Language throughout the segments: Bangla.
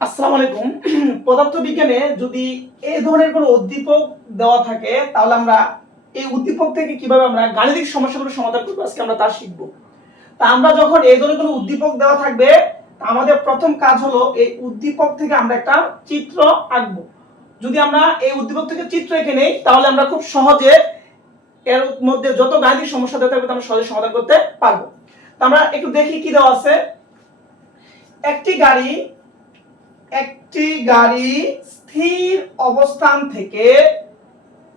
আসসালামু আলাইকুম। পদার্থবিজ্ঞানে যদি এই ধরনের কোনো উদ্দীপক দেওয়া থাকে তাহলে আমরা এই উদ্দীপক থেকে কিভাবে আমরা গাণিতিক সমস্যাগুলো সমাধান করব আজকে আমরা তা শিখব। তা আমরা যখন এই ধরনের কোনো উদ্দীপক দেওয়া থাকবে আমাদের প্রথম কাজ হলো এই উদ্দীপক থেকে আমরা একটা চিত্র আঁকবো। যদি আমরা এই উদ্দীপক থেকে চিত্র এঁকে নেই তাহলে আমরা খুব সহজে এর মধ্যে যত গাণিতিক সমস্যা দেওয়া থাকবে আমরা সহজে সমাধান করতে পারবো। তো আমরা একটু দেখি কি দেওয়া আছে। একটি গাড়ি স্থির অবস্থান থেকে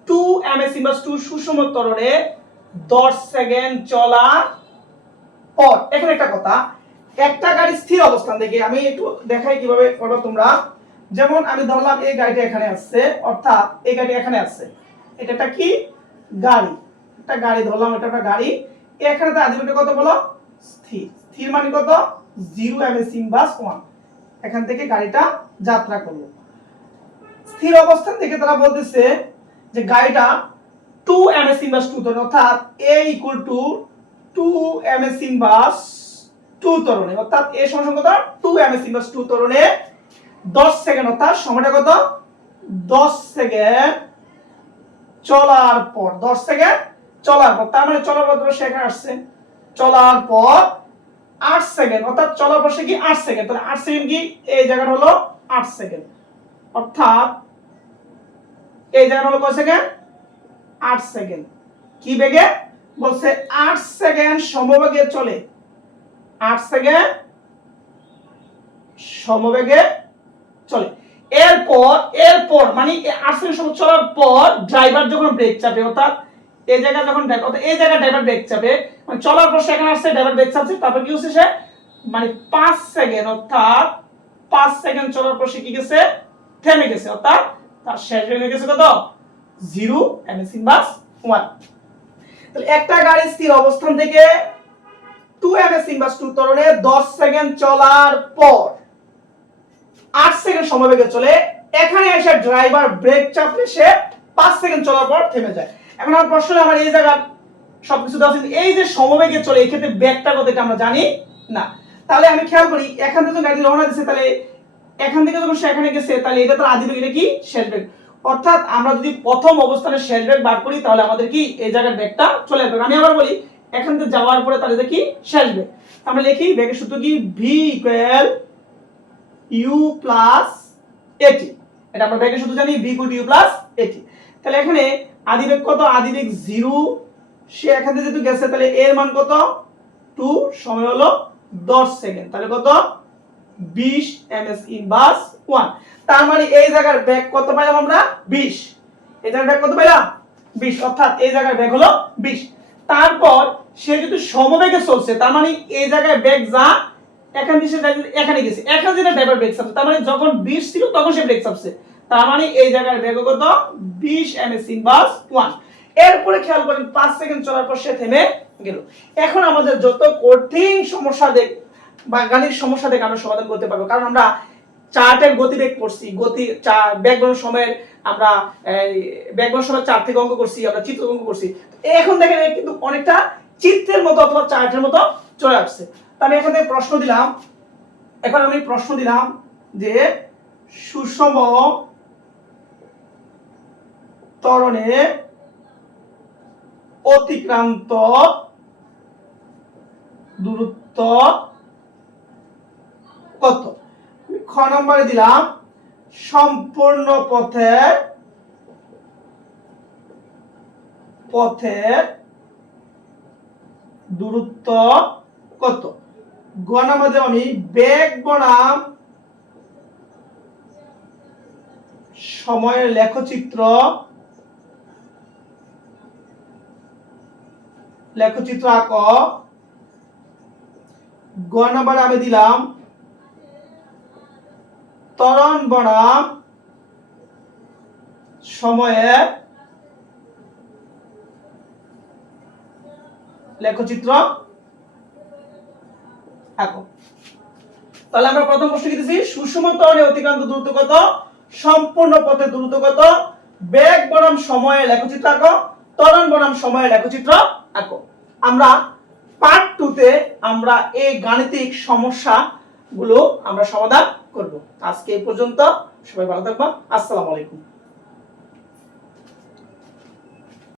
2 ms ইনভার্স 2 সুষম ত্বরণে 10 সেকেন্ড চলার পর, এখানে একটা কথা, একটা গাড়ি স্থির অবস্থান থেকে, আমি একটু দেখাই কিভাবে করো তোমরা। যেমন আমি ধরলাম এই গাড়িটা এখানে আছে, অর্থাৎ এই গাড়ি এখানে আছে, এটা একটা কি গাড়ি, একটা গাড়ি ধরলাম, এটা একটা গাড়ি। এখানে তো আদিবিটা কত বলো, স্থির। স্থির মানে কত, 0 ms ইনভার্স 1। এখান থেকে গাড়িটা যাত্রা করলো স্থির অবস্থান থেকে। তারা বলতেছে যে গাড়িটা 2 ms ইনভার্স 2 ত্বরণ, অর্থাৎ a equal to 2 ms inverse 2 ত্বরণে, অর্থাৎ a সমান কত 2 ms ইনভার্স 2 ত্বরণে 10 সেকেন্ড, অর্থাৎ সময়টা কত 10 সেকেন্ড চলার পর, 10 সেকেন্ড চলার পর, তার মানে চলার পর সেখানে আসছে, চলার পর 8 সেকেন্ড, অর্থাৎ চলার পর কি 8 সেকেন্ড, তাহলে 8 সেকেন্ড কি এই জায়গাটা হলো 8 সেকেন্ড, অর্থাৎ এই জায়গাটা হলো কয় সেকেন্ড, 8 সেকেন্ড। কি বেগে বলছে 8 সেকেন্ড সমবেগে চলে, 8 সেকেন্ড সমবেগে চলে। এরপর মানে 8 সেকেন্ড সময় চলার পর ড্রাইভার যখন ব্রেক চাপে, অর্থাৎ এই জায়গা যখন এই জায়গায় ড্রাইভার ব্রেক চাপে, মানে চলার পর সেখানে আসছে ড্রাইভার ব্রেক চাপছে, তারপর কি হচ্ছে সে মানে 5 সেকেন্ড, অর্থাৎ 5 সেকেন্ড চলার পর সে কি গেছে, থেমে গেছে, অর্থাৎ তার শেষ হয়ে গেছে কত 0 ms ইনভার্স 1। তাহলে একটা গাড়ি স্থির অবস্থান থেকে 2 ms ইনভার্স 2 ত্বরণে 10 সেকেন্ড চলার পর 8 সেকেন্ড সমবেগে চলে, এখানে এসে ড্রাইভার ব্রেক চাপলে সে 5 সেকেন্ড চলার পর থেমে যায়। এখন আমার প্রশ্ন হলো, আমার এই জায়গা সবকিছু দেওয়া আছে, এই যে সমবেগে চলে এই ক্ষেত্রে বেগটা কত এটা আমরা জানি না। তাহলে আমি খেয়াল করি এখান থেকে গাড়ি রওনা দিয়েছে, তাহলে এখান থেকে যখন সে এখানে গেছে তাহলে এটা তার আদি বেগ, এটা কি শেষ বেগ, অর্থাৎ আমরা যদি প্রথম অবস্থানে শেষ বেগ বার করি তাহলে আমাদের কি এই জায়গার বেগটা চলে আসবে। আমি আবার বলি এখান থেকে যাওয়ার পরে তাহলে এটা কি শেষ বেগ। আমরা লিখি বেগের সূত্র কি v equal u plus at, এটা আমরা বেগের সূত্র জানি v equal u plus at। তাহলে এখানে আদি বেগ কত, আদি বেগ 0, সে এখান থেকে যেহেতু গেছে তাহলে এর মান কত 2, সময় হলো 10 সেকেন্ড, তাহলে কত 20 ms ইনভার্স 1। তার মানে এই জায়গার বেগ কত পাইলাম আমরা 20, এই জায়গার বেগ কত পাইলাম 20, অর্থাৎ এই জায়গার বেগ হলো 20। তারপর সে যদি সমবেগে চলছে তার মানে এই জায়গায় বেগ যা এখান থেকে এখানে গেছে, এখানে যেটা ড্রাইভার ব্রেক চাপছে, তার মানে যখন 20 ছিল তখন সে ব্রেক চাপছে, তার মানে এই জায়গার বেগ কত 20 ms ইনভার্স 1। এরপরে খেয়াল করেন 5 সেকেন্ড চলার পর সে থেমে গেল। এখন আমাদের যত কঠিন সমস্যা বা গাণিতিক সমস্যা দেখে আমরা সমাধান করতে পারবো, কারণ আমরা চার্টের গতিবেগ পড়ছি, বেগ গণনার সময়ের আমরা বেগ গণনার সময় চার্ট থেকে অঙ্ক করছি, আমরা চিত্র অঙ্ক করছি। এখন দেখেন কিন্তু অনেকটা চিত্রের মতো অথবা চার্টের মতো চলে আসছে। তো আমি এখান থেকে প্রশ্ন দিলাম, এখন আমি প্রশ্ন দিলাম যে সুষম ত্বরণে অতিক্রান্ত দূরত্ব কত। খ নম্বরে দিলাম সম্পূর্ণ পথের দূরত্ব কত। গ নম্বরে আমি বেগ বনাম সময়ের লেখচিত্র আঁক। গ নম্বরে আমি দিলাম ত্বরণ বনাম সময়ের লেখচিত্র আঁকো। তাহলে আমরা প্রথম প্রশ্ন কি দিয়েছি, সুষম ত্বরণে অতিক্রান্ত দূরত্ব কত, সম্পূর্ণ পথের দূরত্ব কত, বেগ বনাম সময়ের লেখচিত্র আঁকো, ত্বরণ বনাম সময়ের লেখচিত্র আঁকো। আমরা পার্ট 2 তে আমরা এই গাণিতিক সমস্যা গুলো আমরা সমাধান করব। আজকে এই পর্যন্ত, সবাই ভালো থাকবেন। আসসালামু আলাইকুম।